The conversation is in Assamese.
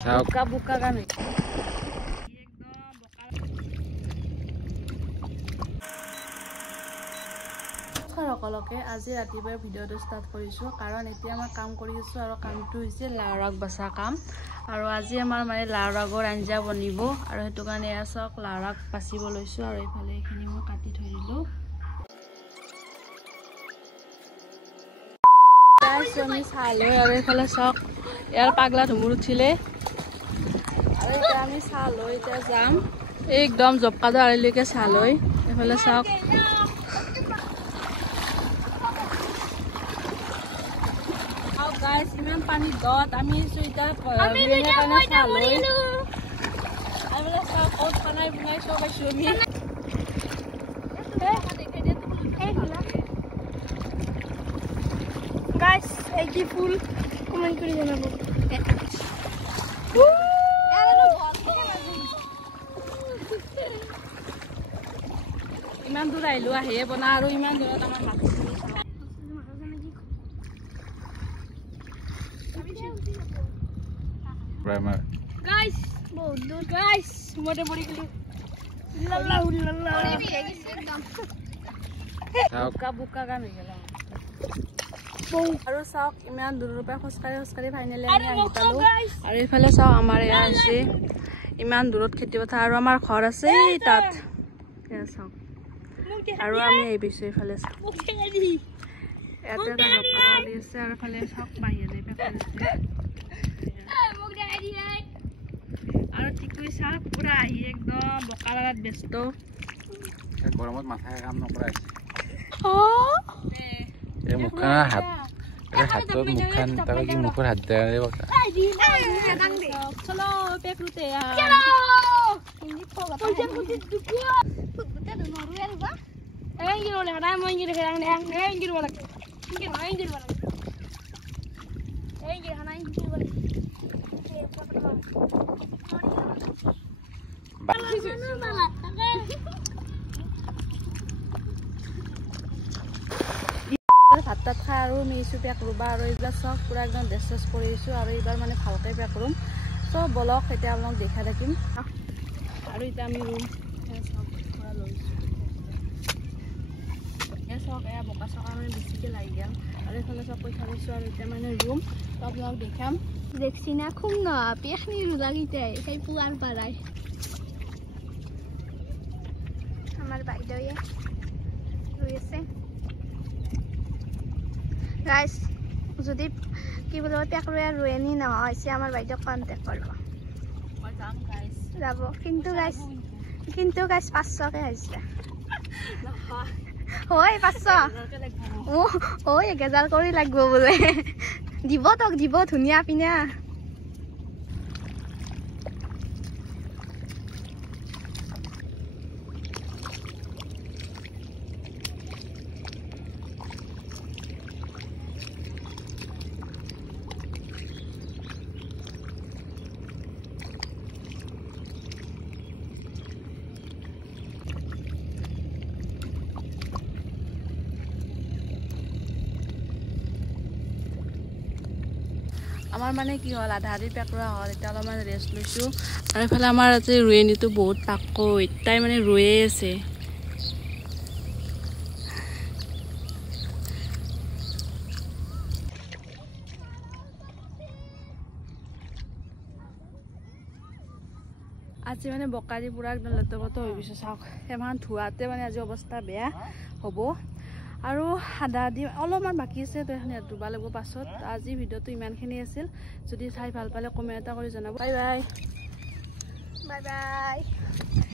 বুকা বুকা গান সকলকে আজি ৰাতিপুৱাৰ ভিডিঅ'টো ষ্টাৰ্ট কৰিছোঁ কাৰণ এতিয়া মই কাম কৰি আছোঁ আৰু কামটো হৈছে লাও ৰাগ বচা কাম আৰু আজি আমাৰ মানে লাও ৰাগৰ আঞ্জা বনিব আৰু সেইটো কাৰণে এয়া চাওক লাও ৰাগ বাচিব লৈছোঁ আৰু এইফালে এইখিনি মই কাটি থৈ দিলোঁ আমি চাহ লৈ আৰু এইফালে চাওক ইয়াৰ পাগলা ধুমুৰ উঠিলে আৰু এতিয়া আমি চাহ লৈ এতিয়া যাম একদম জবকাদৰ আৰিলৈকে চাহ লৈ এইফালে চাওক গাইছ ইমান পানী দত আমি এতিয়া কাৰণে চাহ লৈ এইফালে চাওক ক'ত বনাই চব পাইছোঁ আমি গাইছ এই কি ফুল কমেণ্ট কৰি জনাব ইমান দূৰ আহিলোঁ আহিয়ে বনা আৰু ইমান দূৰত আমাৰ মাটিখিনি গাইছ বহুত দূৰ গাইছ মতে পৰি গ'লো বুকা বুকা গান হৈ গ'ল আৰু চাওক ইমান দূৰৰ পৰা খোজকাঢ়ি ফাইনেলি আমি আহি পালোঁ আৰু এইফালে চাওক আমাৰ এয়া আছে ইমান দূৰত খেতি পথাৰ আৰু আমাৰ ঘৰ আছে তাত এয়া চাওক আৰু আমি আহি পাইছোঁ এইফালে চাওক ইয়াতে এটা জবকাৰ্ড আলি আছে আৰু এইফালে চাওক বাহিৰলৈ আৰু টিকুই চাওক পুৰা আহি একদম বোকা লগাত ব্যস্ত গৰমত মাথাই কাম নকৰা হাতত মুখখান তাকে কি মুখৰ হাত দিয়ে চলো পেকৰুতে ভাত তাত খাই আৰু মিছো পেক ৰুবা আৰু এইবিলাক চব পুৰা একদম ড্ৰেছ কৰি আহিছোঁ আৰু এইবাৰ মানে ভালকৈ পেক ৰুম চব বলক এতিয়া আপোনাক দেখাই থাকিম আৰু এতিয়া আমি ৰুম চব পুৰা লৈছোঁ চক এয়া বোকা চকা মানে বেছিকৈ লাগি গ'ল আৰু এইফালে চব পইচা লৈছোঁ আৰু এতিয়া মানে ৰুম তো আপোনাক দেখাম দেখছি না খুব না পেখনি ৰুলাগিতে সেই পুৱাৰ পাৰাই আমাৰ বাইদেউয়ে ৰুই আছে গাইছ যদি কি বলে পেক ৰুৱেনি নহয় হৈছে আমাৰ বাইদেউক কণ্টেক্ট কৰিব যাব কিন্তু গাইছ 500কে হৈছে হয় 500 ঐ 1000 কৰি লাগিব বোলে দিব তোক দিব ধুনীয়া পিনা আমাৰ মানে কি হ'ল আধা আধি পেক ৰোৱা হ'ল এতিয়া অলপমান ৰেষ্ট লৈছোঁ আৰু এইফালে আমাৰ আজি ৰোৱনীটো বহুত পাকৈত তাই মানে ৰুয়ে আছে আজি মানে বোকা দি পুৰা একদম লেতেপত হৈ গৈছে চাওক এমাহ ধোৱাতে মানে আজি অৱস্থা বেয়া হ'ব আৰু আধা আধি অলপমান বাকী আছে তো এখন ধুব লাগিব পাছত আজি ভিডিঅ'টো ইমানখিনি আছিল যদি চাই ভাল পালে কমেণ্ট এটা কৰি জনাব বাই বাই বাই বাই